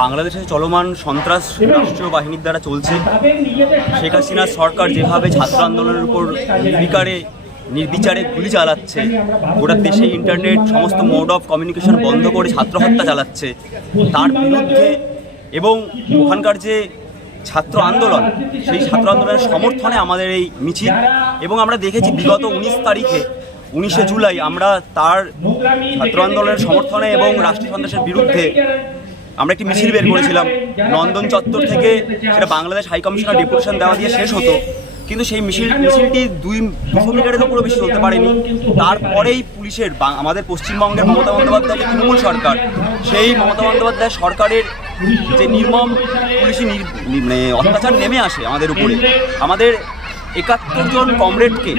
বাংলাদেশে চলমান সন্ত্রাস রাষ্ট্রীয় বাহিনীর দ্বারা চলছে। শেখ হাসিনার সরকার যেভাবে ছাত্র আন্দোলনের উপর নির্বিচারে গুলি চালাচ্ছে, গোটা দেশে ইন্টারনেট সমস্ত মোড অফ কমিউনিকেশন বন্ধ করে ছাত্র হত্যা চালাচ্ছে, তার বিরুদ্ধে এবং ওখানকার যে ছাত্র আন্দোলন, সেই ছাত্র আন্দোলনের সমর্থনে আমাদের এই মিছিল। এবং আমরা দেখেছি বিগত 19 জুলাই আমরা তার ছাত্র আন্দোলনের সমর্থনে এবং রাষ্ট্রীয় সন্ত্রাসের বিরুদ্ধে আমরা একটি মিছিল বের করেছিলাম নন্দন চত্বর থেকে। সেটা বাংলাদেশ হাইকমিশনার ডেপুটেশন দেওয়া দিয়ে শেষ হতো, কিন্তু সেই মিছিলটি 200 মিটারের উপরও বেশি চলতে পারেনি। তারপরেই পুলিশের, আমাদের পশ্চিমবঙ্গের মমতা বন্দ্যোপাধ্যায় যে তৃণমূল সরকার, সেই মমতা বন্দ্যোপাধ্যায় সরকারের যে নির্মম পুলিশি অত্যাচার নেমে আসে আমাদের উপরে। আমাদের 71 জন কমরেডকে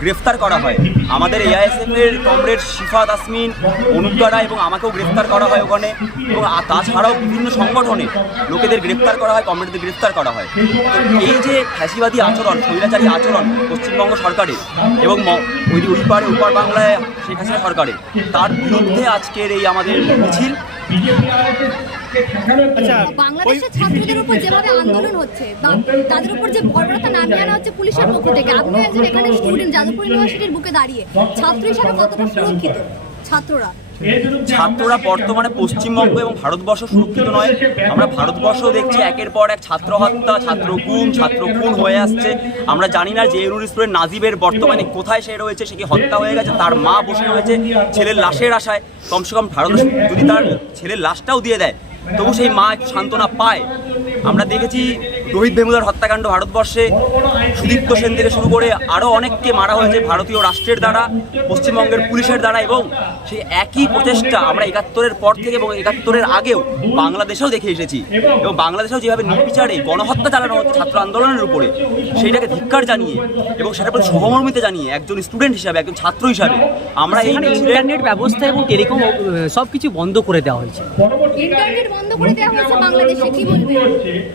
গ্রেফতার করা হয়। আমাদের এআইএসএফের কমরেড শিফা তাসমিন, অনুপ্রা এবং আমাকেও গ্রেফতার করা হয় ওখানে। এবং তাছাড়াও বিভিন্ন সংগঠনে লোকেদের গ্রেফতার করা হয়, কমরেডদের গ্রেফতার করা হয়। তো এই যে ফ্যাসিবাদী আচরণ, স্বৈরাচারী আচরণ পশ্চিমবঙ্গ সরকারের এবং ওপার বাংলায় শেখ হাসিনা সরকারের, তার বিরুদ্ধে আজকের এই আমাদের মিছিল। বাংলাদেশের ছাত্রদের উপর যেভাবে আন্দোলন হচ্ছে বা তাদের উপর যে বর্বরতা নামিয়ে আনা হচ্ছে পুলিশের পক্ষ থেকে, আপনি একজন এখানে স্টুডেন্ট, যাদবপুর ইউনিভার্সিটির বুকে দাঁড়িয়ে ছাত্র হিসাবে কতটা সুরক্ষিত? ছাত্ররা বর্তমানে পশ্চিমবঙ্গ এবং ভারতবর্ষ সুরক্ষিত নয়। আমরা ভারতবর্ষ দেখছি একের পর এক ছাত্র হত্যা, ছাত্র খুন হয়ে আসছে। আমরা জানি না যে ইউনিভার্সিটির নাজিবের বর্তমানে কোথায় সে রয়েছে, সে কি হত্যা হয়ে গেছে, তার মা বসে রয়েছে ছেলের লাশের আশায়। কমসে কম ভারত যদি তার ছেলের লাশটাও দিয়ে দেয়, তবু সেই মা সান্ত্বনা পায়। আমরা দেখেছি রোহিত ভেমুলার হত্যাকাণ্ড ভারতবর্ষে, সুদীপ্ত সেন থেকে শুরু করে আরও অনেককে মারা হয়েছে ভারতীয় রাষ্ট্রের দ্বারা, পশ্চিমবঙ্গের পুলিশের দ্বারা। এবং সেই একই প্রচেষ্টা আমরা 71-এর পর থেকে এবং 71-এর আগেও বাংলাদেশেও দেখে এসেছি। এবং বাংলাদেশেও যেভাবে নির্বিচারে গণহত্যা চালানো হচ্ছে ছাত্র আন্দোলনের উপরে, সেইটাকে ধিক্কার জানিয়ে এবং সেটার প্রতি সহমর্মিতা জানিয়ে একজন স্টুডেন্ট হিসাবে, একজন ছাত্র হিসাবে আমরা এই ইন্টারনেট ব্যবস্থা এবং টেলিকম সব কিছু বন্ধ করে দেওয়া হয়েছে।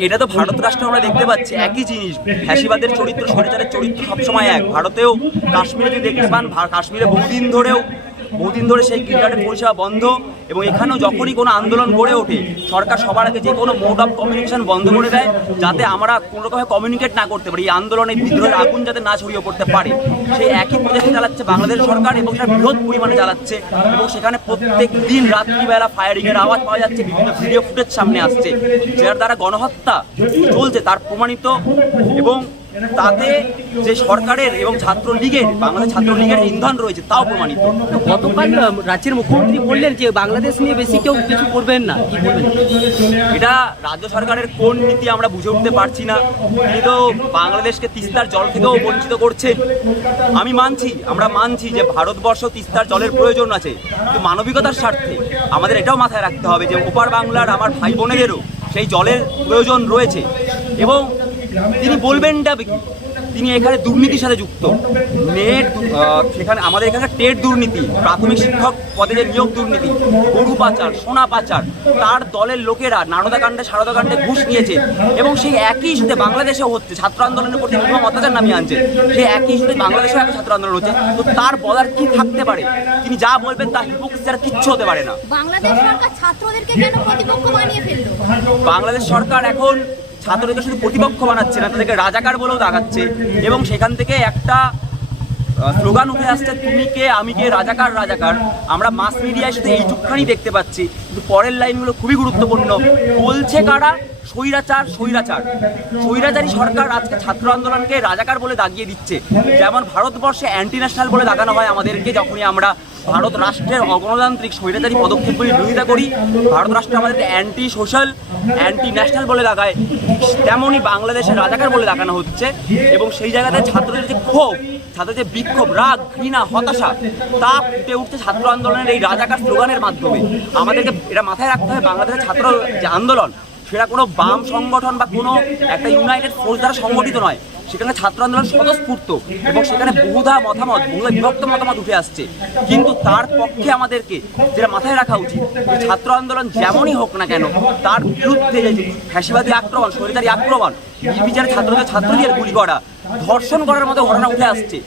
এটা তো ভারত রাষ্ট্রে আমরা দেখতে পাচ্ছি একই জিনিস। ফ্যাসিবাদের চরিত্র, স্বৈরাচারের চরিত্র সবসময় এক। ভারতেও কাশ্মীরে যদি দেখতে পান, কাশ্মীরে বহুদিন ধরে সেই ইন্টারনেট পরিষেবা বন্ধ। এবং এখানেও যখনই কোনো আন্দোলন গড়ে ওঠে, সরকার সবার আগে যে কোনো মোড অফ কমিউনিকেশন বন্ধ করে দেয়, যাতে আমরা কোনো রকমের কমিউনিকেট না করতে পারি, এই আন্দোলনের বিদ্রোহের আগুন যাতে না ছড়িয়ে পড়তে পারে। সেই একই প্রচেষ্টা চালাচ্ছে বাংলাদেশ সরকার এবং সেটা বৃহৎ পরিমাণে চালাচ্ছে। এবং সেখানে প্রত্যেক দিন রাত্রিবেলা ফায়ারিংয়ের আওয়াজ পাওয়া যাচ্ছে, বিভিন্ন ভিডিও ফুটেজ সামনে আসছে, যার দ্বারা গণহত্যা চলছে তার প্রমাণিত। এবং তাতে যে সরকারের এবং ছাত্রলীগের, বাংলাদেশ ছাত্রলীগের ইন্ধন রয়েছে তাও প্রমাণিত। গতকাল রাজ্যের মুখ্যমন্ত্রী বললেন যে বাংলাদেশ নিয়ে বেশি কেউ কিছু করবেন না, কি বলবেন? এটা রাজ্য সরকারের কোন নীতি আমরা বুঝে উঠতে পারছি না। তিনি তো বাংলাদেশকে তিস্তার জল থেকেও বঞ্চিত করছে। আমরা মানছি যে ভারতবর্ষ তিস্তার জলের প্রয়োজন আছে, কিন্তু মানবিকতার স্বার্থে আমাদের এটাও মাথায় রাখতে হবে যে ওপার বাংলার আমার ভাই বোনেদেরও সেই জলের প্রয়োজন রয়েছে। এবং তিনি বলবেনটা কি, তিনি এখানে দুর্নীতির সাথে যুক্ত। সেখানে আমাদের এখানে টেট দুর্নীতি, প্রাথমিক শিক্ষক পদে যে নিয়োগ দুর্নীতি, গরু পাচার, সোনা পাচার, তার দলের লোকেরা নারদাকাণ্ডে সারদাকাণ্ডে ঘুষ নিয়েছে। এবং সেই একই ইস্যুতে বাংলাদেশেও হচ্ছে, ছাত্র আন্দোলনের প্রতি নির্মম অত্যাচার নামিয়ে আনছে। সেই একই ইস্যুতে বাংলাদেশেও একটা ছাত্র আন্দোলন হচ্ছে। তো তার বলার কি থাকতে পারে? তিনি যা বলবেন তা হিপোক্রিসি আর কিচ্ছু হতে পারে না। বাংলাদেশ সরকার ছাত্রদেরকে কেন প্রতিপক্ষ বানিয়ে ফেললো? বাংলাদেশ সরকার এখন ছাত্রদেরকে শুধু প্রতিপক্ষ বানাচ্ছে না, তাদেরকে রাজাকার বলেও দেখাচ্ছে। এবং সেখান থেকে একটা স্লোগান উঠে আসছে, তুমি কে আমি কে, রাজাকার। আমরা মাস মিডিয়ায় শুধু এইটুকখানি দেখতে পাচ্ছি, কিন্তু পরের লাইনগুলো খুবই গুরুত্বপূর্ণ। বলছে কারা? স্বৈরাচারী সরকার আজকে ছাত্র আন্দোলনকে রাজাকার বলে দাগিয়ে দিচ্ছে। যেমন ভারতবর্ষে অ্যান্টি ন্যাশনাল বলে দাগানো হয় আমাদেরকে, যখনই আমরা ভারত রাষ্ট্রের অগণতান্ত্রিক স্বৈরাচারী পদক্ষেপগুলির বিরোধিতা করি। ভারত রাষ্ট্র আমাদেরকে অ্যান্টি সোশ্যাল, অ্যান্টি ন্যাশনাল বলে দাগায়, তেমনই বাংলাদেশের রাজাকার বলে দেখানো হচ্ছে। এবং সেই জায়গাতে ছাত্রদের যে ক্ষোভ, ছাত্রদের যে বিক্ষোভ, রাগ, ঘৃণা, হতাশা, তা ফুটে উঠছে ছাত্র আন্দোলনের এই রাজাকার স্লোগানের মাধ্যমে। আমাদেরকে এটা মাথায় রাখতে হবে, বাংলাদেশের ছাত্র যে আন্দোলন, সেটা কোনো বাম সংগঠন বা কোনো একটা ইউনাইটেড ফোর্স দ্বারা সংগঠিত নয়। সেখানে ছাত্র আন্দোলন স্বতঃস্ফূর্ত এবং সেখানে বহুধা বিভক্ত মতামত উঠে আসছে। কিন্তু তার পক্ষে আমাদেরকে যেটা মাথায় রাখা উচিত, যে ছাত্র আন্দোলন যেমনই হোক না কেন, তার বিরুদ্ধে যে ফ্যাসিবাদী আক্রমণ, স্বৈরাচারী আক্রমণ, নির্বিচারে ছাত্রদের গুলি করা, ধর্ষণ করার মতো ঘটনা উঠে আসছে,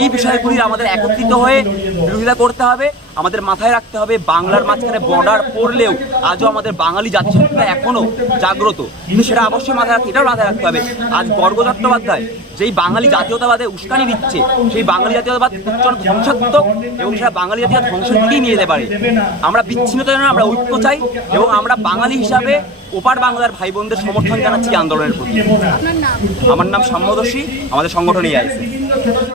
এই বিষয়গুলি আমাদের একত্রিত হয়ে বিরোধিতা করতে হবে। আমাদের মাথায় রাখতে হবে বাংলার মাঝখানে বর্ডার পড়লেও আজও আমাদের বাঙালি জাতিসত্তা এখনও জাগ্রত, কিন্তু সেটা অবশ্যই মাথায় রাখতে, এটাও মাথায় রাখতে হবে। আজ বর্গ চট্টোপাধ্যায় যেই বাঙালি জাতীয়তাবাদে উস্কানি দিচ্ছে, সেই বাঙালি জাতীয়তাবাদ প্রচণ্ড ধ্বংসাত্মক এবং সেটা বাঙালি জাতীয় ধ্বংসের দিকেই নিয়ে যেতে পারে। আমরা বিচ্ছিন্নতা জন্য আমরা ঐক্য চাই এবং আমরা বাঙালি হিসাবে ওপার বাংলার ভাই বোনদের সমর্থন জানাচ্ছি আন্দোলনের প্রতি। আপনার নাম? আমার নাম সাম্যদর্শী, আমাদের সংগঠনই আছে।